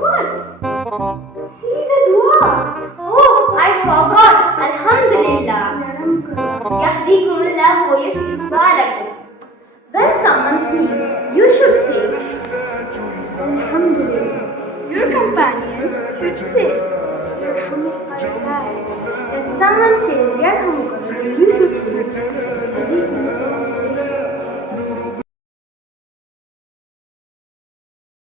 What? See the dua. Oh, I forgot. Alhamdulillah. يهديكم الله ويصلح بالكم. When someone sneezes, you should say, Alhamdulillah. Your companion should say, Yarhamukallah. When someone says, Yarhamukallah, you should say, Yahdikum Allah